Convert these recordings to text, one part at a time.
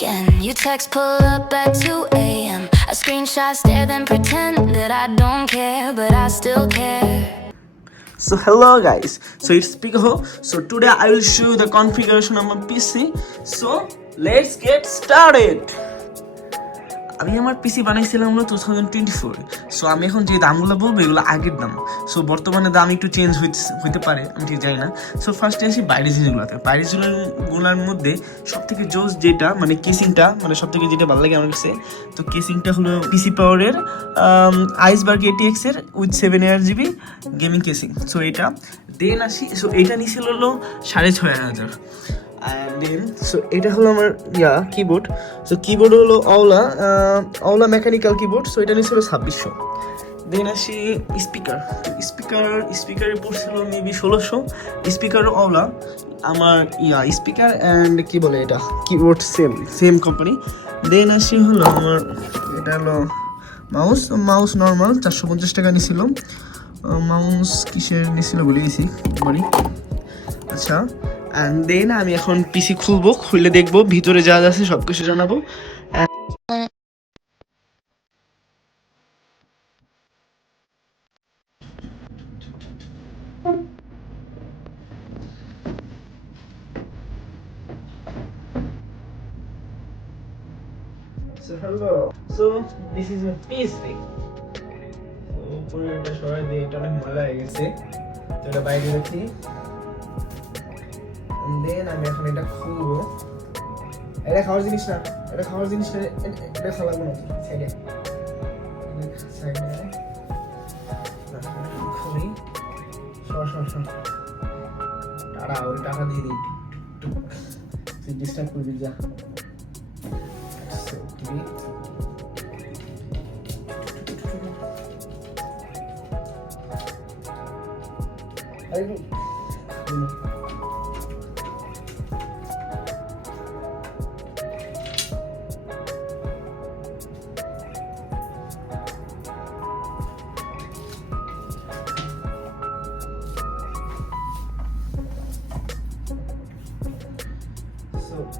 broken. You text pull up at 2 a.m. I screenshot, stare, then pretend that I don't care, but I still care. So hello guys, so it's Pico. So today I will show you the configuration of my PC. So let's get started. আমি আমার পিসি বানাইছিলাম হলো 2024। So আমি এখন যে দামগুলো বলবো এগুলো আগের দাম। সো বর্তমানে দাম একটু চেঞ্জ হইতে পারে, আমি ঠিক জানি না। সো ফার্স্টে আসি বাইরের জিনিসগুলোতে। বাইরের জিনিসগুলোর মধ্যে সব থেকে জোস যেটা মানে কেসিংটা, মানে সব থেকে যেটা ভালো লাগে আমার কাছে, তো কেসিংটা হলো পিসি পাওয়ারের আইসবার্গ ATX এর with 7/8 GB gaming casing. So এটা দেন আসি, সো এটা নিছিল হলো 6500। অ্যান্ড দেন সো এটা হলো আমার কিবোর্ড। সো কিবোর্ড হলো অওলা মেকানিক্যাল কিবোর্ড। সো এটা নিয়েছিল 2600। দেন আসি স্পিকারে পড়ছিল মেবি 1600। স্পিকার অওলা আমার স্পিকার অ্যান্ড কি বলে এটা কিবোর্ড সেম কোম্পানি। দেন আসি হলো আমার এটা হলো মাউস নর্মাল 450 টাকা নিয়েছিল। মাউস কিসের নিয়েছিল বলে গেছি একবারই। আচ্ছা, অ্যান্ড দেন আমি এখন পিসি খুলে দেখবো ভিতরে যা আছে সব কিছু জানাবো। So hello. So this is my PC. So পুরো এটা সরাই দিয়ে এটা অনেক ময়লা হয়ে গেছে, তো এটা বাইরে রাখি। দেন আমি এখন এটা খুলবো। এটা খাওয়ার জিনিস না, এটা খাওয়া লাগবে না। খুলি টাকা দিয়ে দিই, তুই ডিস্টার্ব করবি যা।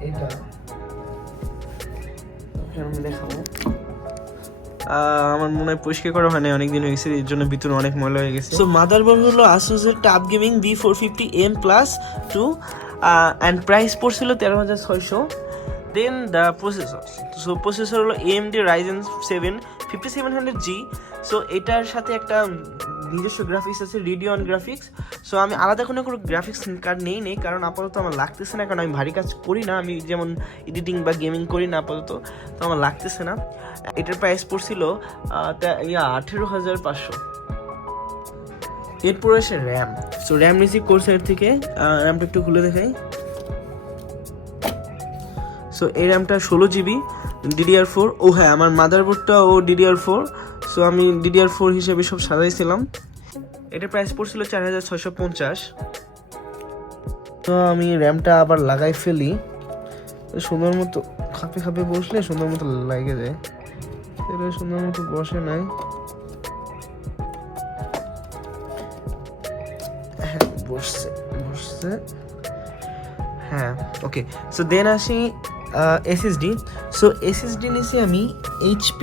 এটা আমি দেখাবো। আমার মনে হয় পরিষ্কার করা হয় না, অনেকদিন হয়ে গেছে, এর জন্য ভিতরে অনেক ময়লা হয়ে গেছে। সো মাদারবোর্ড হলো আসুসের TUF gaming B450M+2 and price পড়ছিল 13,600। দেন দ্য প্রসেসর হলো AMD Ryzen 7 5700G। সো এটার সাথে একটা নিজস্ব গ্রাফিক্স আছে, রেডিয়ন গ্রাফিক্স। সো আমি আলাদা কোনো গ্রাফিক্স কার্ড নেই, কারণ আপাতত আমার লাগতেছে না, কারণ আমি ভারী কাজ করি না, আমি যেমন এডিটিং বা গেমিং করি না আপাতত, তো আমার লাগতেছে না। এটার প্রাইস পড়ছিল 18,500। এরপর আসে র্যাম। সো র্যাম নিয়েছি কোর্সাইর থেকে, র্যামটা একটু খুলে দেখাই। সো এই র্যামটা 16GB DDR4। ও হ্যাঁ, আমার মাদারবোর্ডটা DDR4। সো আমি DDR4 হিসেবে সব সাজাইছিলাম। এটার প্রাইস পড়ছিল 4,650। তো আমি র্যামটা আবার লাগাই ফেলি, সুন্দর মতো খাপে বসলে সুন্দর মতো লাগে যায়। এটা সুন্দর মতো বসে নাই, হ্যাঁ বসছে হ্যাঁ, ওকে। সো দেন আসি SSD। সো SSD নিয়েছি আমি HP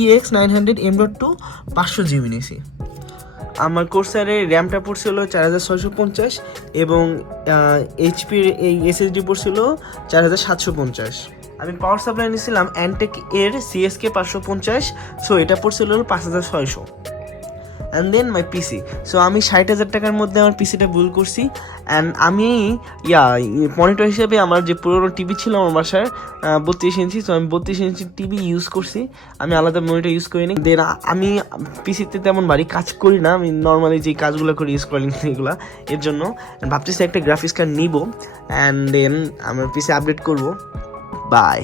EX 900 M.2 500GB নিয়েছি। আমার কোর্সারের র্যামটা পড়ছিল 4,650 এবং HPর এই SSD পড়ছিল 4,750। আমি পাওয়ার সাপ্লাই নিয়েছিলাম অ্যান্টেক এর CSK 550। সো এটা পড়ছিল 5,600। And then my PC. So আমি 60,000 টাকার মধ্যে আমার পিসিটা বিল্ড করছি। অ্যান্ড আমি মনিটর হিসেবে আমার যে পুরোনো টিভি ছিল আমার বাসার 32 ইঞ্চি, সো আমি 32 ইঞ্চি টিভি ইউজ করছি, আমি আলাদা মনিটর ইউজ করিনি। দেন আমি পিসিতে তেমন ভারী কাজ করি না, আমি নর্মালি যে কাজগুলো করি স্ক্রলিং এগুলো, এর জন্য ভাবতেছি একটা গ্রাফিক্স কার্ড নিব। অ্যান্ড দেন আমার পিসি আপডেট করবো। বাই।